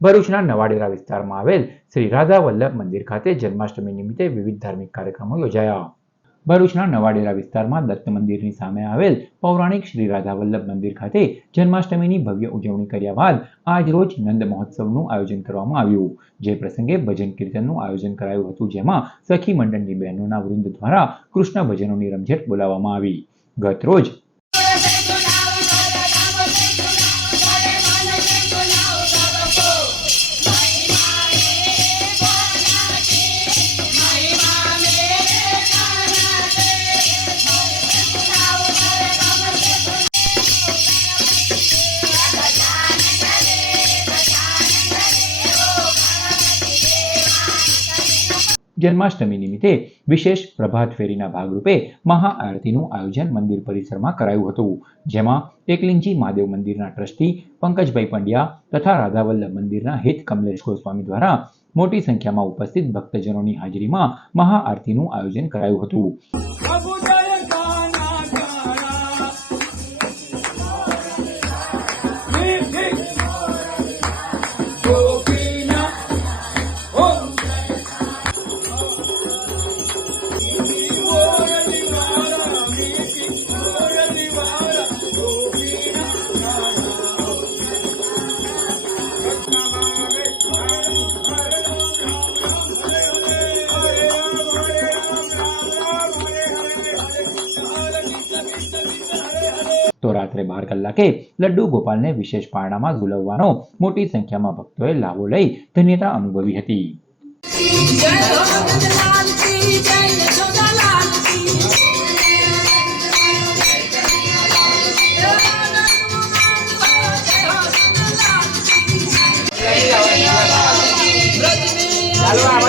ભરૂચના નવાડેરા વિસ્તારમાં આવેલ શ્રી રાધા વલ્લભ મંદિર ખાતે જન્માષ્ટમી નિમિત્તે વિવિધ ધાર્મિક કાર્યક્રમો યોજાયા. ભરૂચના નવાડેરા વિસ્તારમાં દત્ત મંદિરની સામે આવેલ પૌરાણિક શ્રી રાધા વલ્લભ મંદિર ખાતે જન્માષ્ટમીની ભવ્ય ઉજવણી કર્યા બાદ આજ રોજ નંદ મહોત્સવનું આયોજન કરવામાં આવ્યું. જે પ્રસંગે ભજન કીર્તનનું આયોજન કરાયું હતું, જેમાં સખી મંડળની બહેનોના વૃંદ દ્વારા કૃષ્ણ ભજનોની રમઝટ બોલાવવામાં આવી. ગત રોજ જન્માષ્ટમી નિમિત્તે વિશેષ પ્રભાત ફેરીના ભાગરૂપે મહાઆરતીનું આયોજન મંદિર પરિસરમાં કરાયું હતું, જેમાં એકલિંગજી મહાદેવ મંદિરના ટ્રસ્ટી પંકજભાઈ પંડ્યા તથા રાધાવલ્લભ મંદિરના હિત કમલેશ ગોસ્વામી દ્વારા મોટી સંખ્યામાં ઉપસ્થિત ભક્તજનોની હાજરીમાં મહાઆરતીનું આયોજન કરાયું હતું. રાત્રે બાર કલાકે લડ્ડુ ગોપાલને વિશેષ પારણામાં ઝુલવવાનો મોટી સંખ્યામાં ભક્તોએ લાવો લઈ ધન્યતા અનુભવી હતી. Halo,